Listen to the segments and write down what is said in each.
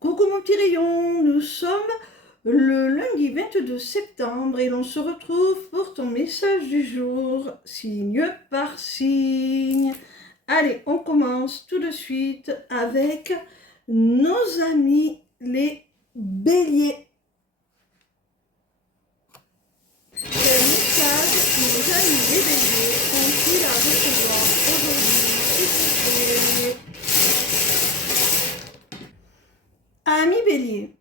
Coucou mon petit rayon, nous sommes le lundi 22 septembre et l'on se retrouve pour ton message du jour, signe par signe. Allez, on commence tout de suite avec nos amis les béliers. Quel message nos amis les béliers ont-ils à recevoir aujourd'hui, s'il vous plaît? Amis béliers,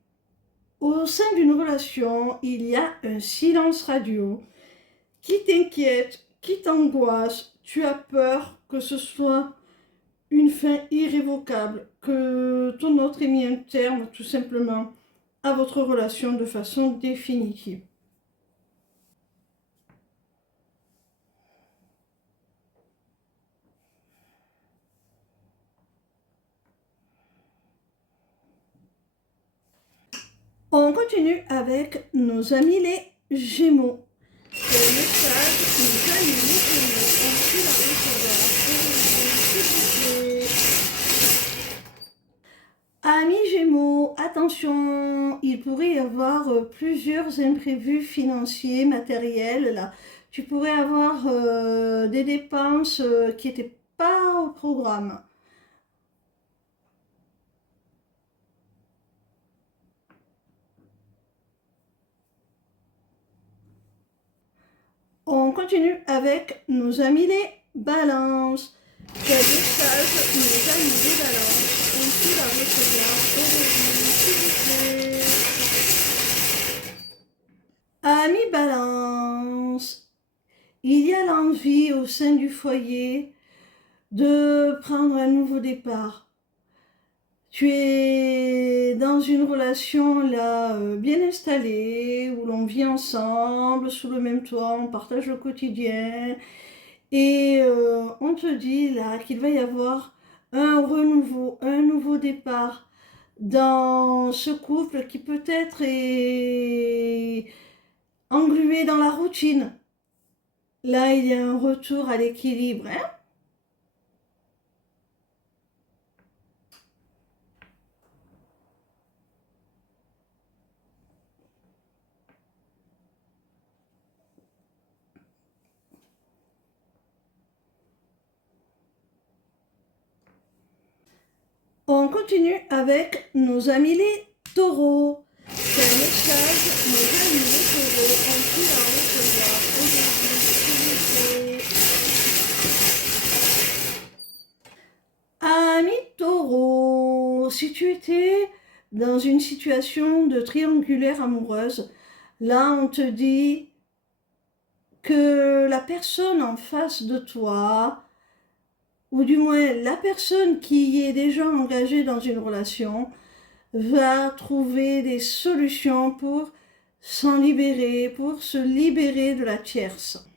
au sein d'une relation, il y a un silence radio qui t'inquiète, qui t'angoisse. Tu as peur que ce soit une fin irrévocable, que ton autre ait mis un terme tout simplement à votre relation de façon définitive. On continue avec nos amis les Gémeaux. Quel message nos amis les Gémeaux ont-ils à recevoir aujourd'hui, s'il vous plaît? Amis Gémeaux, attention, il pourrait y avoir plusieurs imprévus financiers, matériels. Là, tu pourrais avoir des dépenses qui n'étaient pas au programme. On continue avec nos amis les balances. Quel message nos amis les balances ont-ils à recevoir aujourd'hui, s'il vous plaît? Amis balance, il y a l'envie au sein du foyer de prendre un nouveau départ. Tu es dans une relation là bien installée, où l'on vit ensemble, sous le même toit, on partage le quotidien. Et on te dit là qu'il va y avoir un renouveau, un nouveau départ dans ce couple qui peut-être est englué dans la routine. Là, il y a un retour à l'équilibre, hein? On continue avec nos amis les taureaux. Quel message nos amis les taureaux ont-ils à recevoir aujourd'hui, s'il vous plaît? Amis taureaux, si tu étais dans une situation de triangulaire amoureuse, là on te dit que la personne en face de toi, ou du moins la personne qui est déjà engagée dans une relation, va trouver des solutions pour s'en libérer, pour se libérer de la tierce.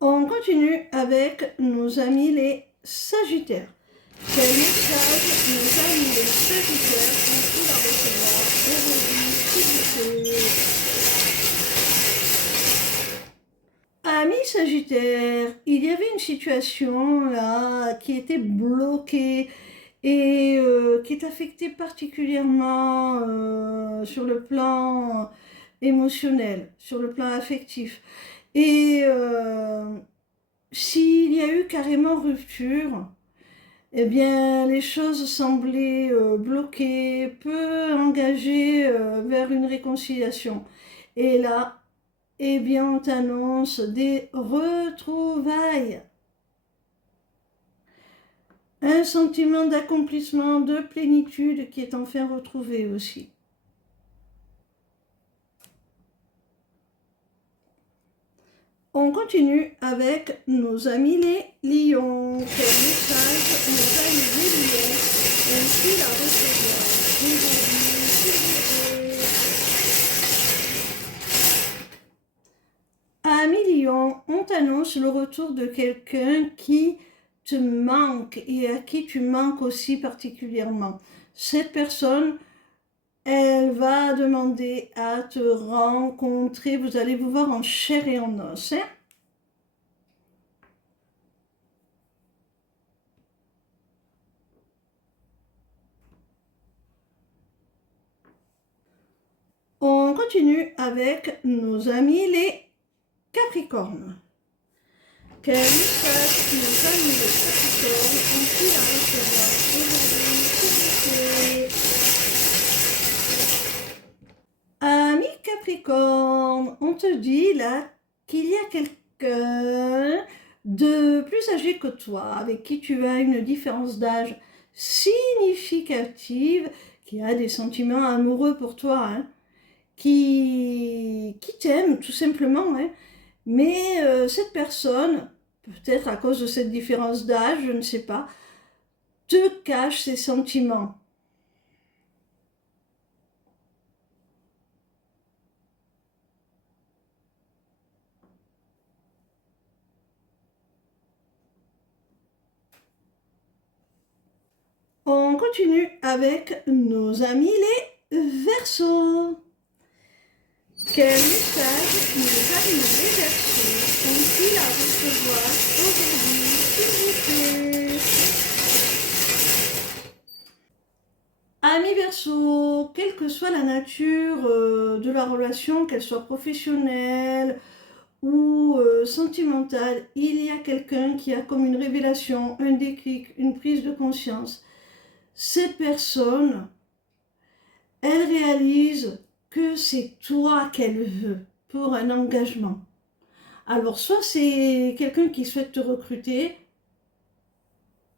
On continue avec nos amis les Sagittaires. Quel message nos amis les Sagittaires ont-ils à recevoir aujourd'hui, s'il vous plaît? Amis Sagittaires, il y avait une situation là qui était bloquée et qui t'affectait particulièrement sur le plan émotionnel, sur le plan affectif. Et s'il y a eu carrément rupture, eh bien, les choses semblaient bloquées, peu engagées vers une réconciliation. Et là, eh bien, on t'annonce des retrouvailles. Un sentiment d'accomplissement, de plénitude qui est enfin retrouvé aussi. On continue avec nos amis les lions. Quel message nos amis les lions ont-ils à recevoir aujourd'hui, s'il vous plaît? Amis lions, on t'annonce le retour de quelqu'un qui te manque et à qui tu manques aussi particulièrement. Cette personne elle va demander à te rencontrer. Vous allez vous voir en chair et en os, hein. On continue avec nos amis les Capricornes. Quel message nos amis les Capricornes ont-ils à recevoir aujourd'hui, s'il vous plaît? Ami Capricorne, on te dit là qu'il y a quelqu'un de plus âgé que toi, avec qui tu as une différence d'âge significative, qui a des sentiments amoureux pour toi, hein, qui t'aime tout simplement, hein. Mais cette personne, peut-être à cause de cette différence d'âge, je ne sais pas, te cache ses sentiments. On continue avec nos amis les Verseaux. Quel message nos amis les Verseaux ont-ils à recevoir aujourd'hui, s'il vous plaît? Amis Verseaux, quelle que soit la nature de la relation, qu'elle soit professionnelle ou sentimentale, il y a quelqu'un qui a comme une révélation, un déclic, une prise de conscience. Cette personne, elle réalise que c'est toi qu'elle veut pour un engagement. Alors, soit c'est quelqu'un qui souhaite te recruter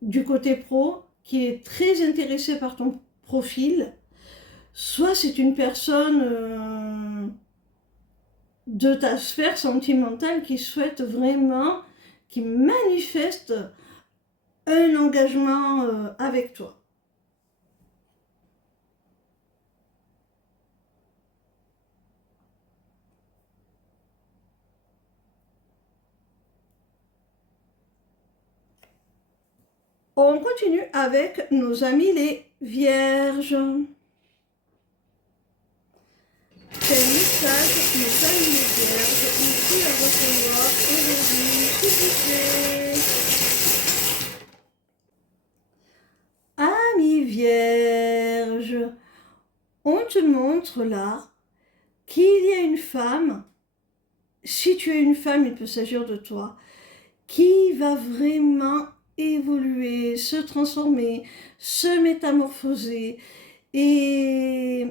du côté pro, qui est très intéressé par ton profil, soit c'est une personne de ta sphère sentimentale qui souhaite vraiment, qui manifeste un engagement avec toi. On continue avec nos amis les Vierges. Quel message nos amis les Vierges ont-ils à recevoir aujourd'hui, s'il vous plaît? Amis Vierges, on te montre là qu'il y a une femme, si tu es une femme, il peut s'agir de toi, qui va vraiment évoluer, se transformer, se métamorphoser et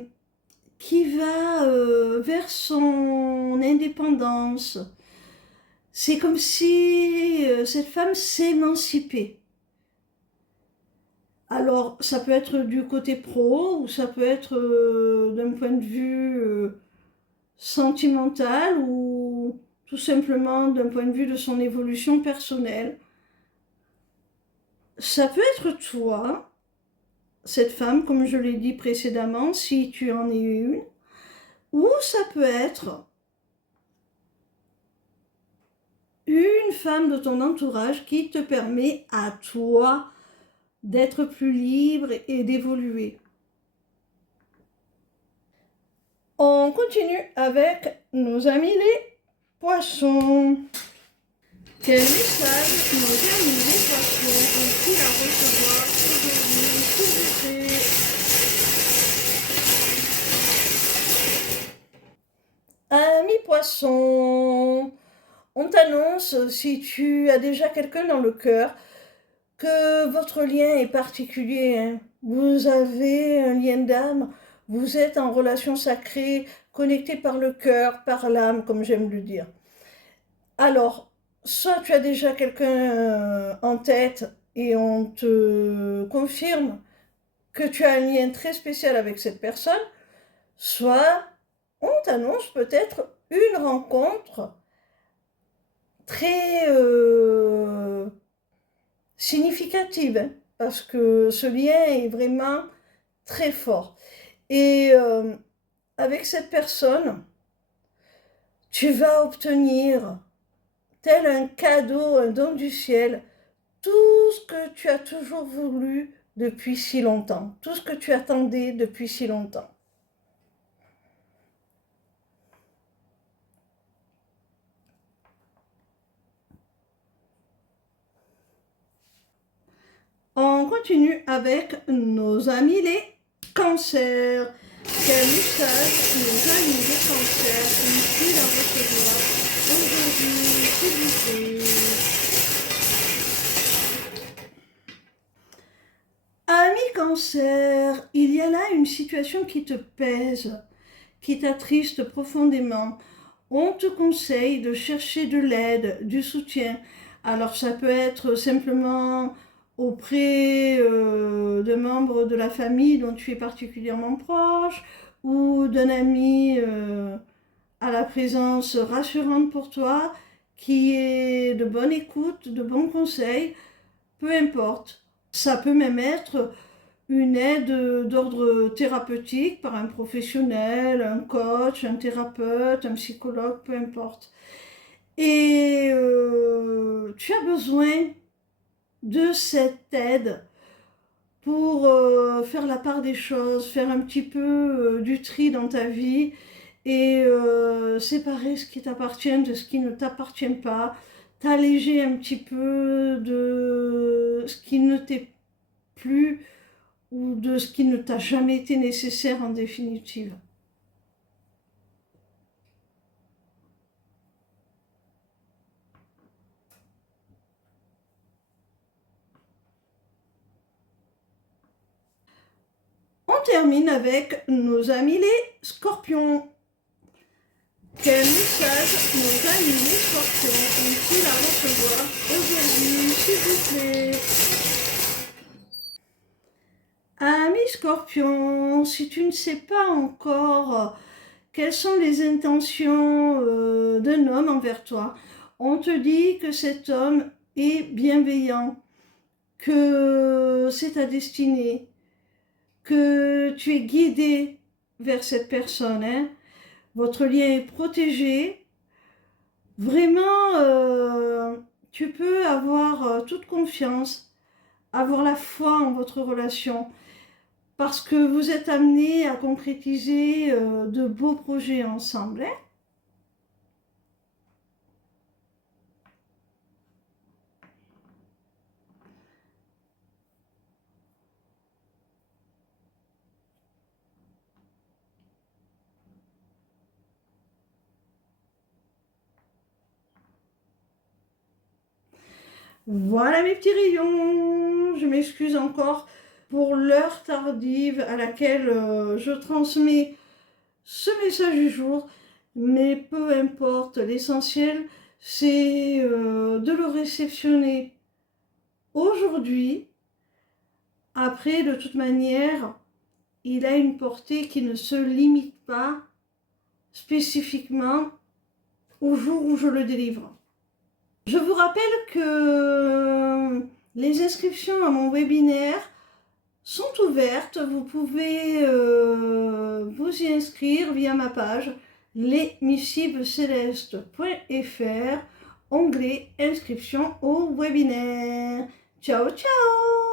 qui va vers son indépendance. C'est comme si cette femme s'émancipait. Alors, ça peut être du côté pro ou ça peut être d'un point de vue sentimental ou tout simplement d'un point de vue de son évolution personnelle. Ça peut être toi, cette femme, comme je l'ai dit précédemment, si tu en es une, ou ça peut être une femme de ton entourage qui te permet à toi d'être plus libre et d'évoluer. On continue avec nos amis les Poissons. Quel message nos amis les Poissons ont-ils à recevoir aujourd'hui, s'il vous plaît? Amis Poissons, on t'annonce, si tu as déjà quelqu'un dans le cœur, que votre lien est particulier, hein. Vous avez un lien d'âme, vous êtes en relation sacrée, connecté par le cœur, par l'âme, comme j'aime le dire. Alors, soit tu as déjà quelqu'un en tête et on te confirme que tu as un lien très spécial avec cette personne, soit on t'annonce peut-être une rencontre très significative, hein, parce que ce lien est vraiment très fort. Et avec cette personne, tu vas obtenir, tel un cadeau, un don du ciel, tout ce que tu as toujours voulu depuis si longtemps, tout ce que tu attendais depuis si longtemps. continue avec nos amis les cancers. Quel message nos amis les cancers ont-ils à recevoir aujourd'hui, s'il vous plaît? Ami cancer, il y a là une situation qui te pèse, qui t'attriste profondément. On te conseille de chercher de l'aide, du soutien. Alors ça peut être simplement auprès de membres de la famille dont tu es particulièrement proche ou d'un ami à la présence rassurante pour toi qui est de bonne écoute, de bons conseils, peu importe. Ça peut même être une aide d'ordre thérapeutique par un professionnel, un coach, un thérapeute, un psychologue, peu importe. Et tu as besoin de cette aide pour faire la part des choses, faire un petit peu du tri dans ta vie et séparer ce qui t'appartient de ce qui ne t'appartient pas, t'alléger un petit peu de ce qui ne t'est plus ou de ce qui ne t'a jamais été nécessaire en définitive. On termine avec nos amis les scorpions. Quel message nos amis les scorpions ont-ils à recevoir aujourd'hui, s'il vous plaît? Amis scorpions, si tu ne sais pas encore quelles sont les intentions d'un homme envers toi, on te dit que cet homme est bienveillant, que c'est ta destinée, que tu es guidé vers cette personne, hein. Votre lien est protégé. Vraiment, tu peux avoir toute confiance, avoir la foi en votre relation, parce que vous êtes amenés à concrétiser de beaux projets ensemble, hein. Voilà mes petits rayons, je m'excuse encore pour l'heure tardive à laquelle je transmets ce message du jour, mais peu importe, l'essentiel c'est de le réceptionner aujourd'hui. Après, de toute manière, il a une portée qui ne se limite pas spécifiquement au jour où je le délivre. Je vous rappelle que les inscriptions à mon webinaire sont ouvertes. Vous pouvez vous y inscrire via ma page lesmissivescelestes.fr, onglet inscription au webinaire. Ciao, ciao!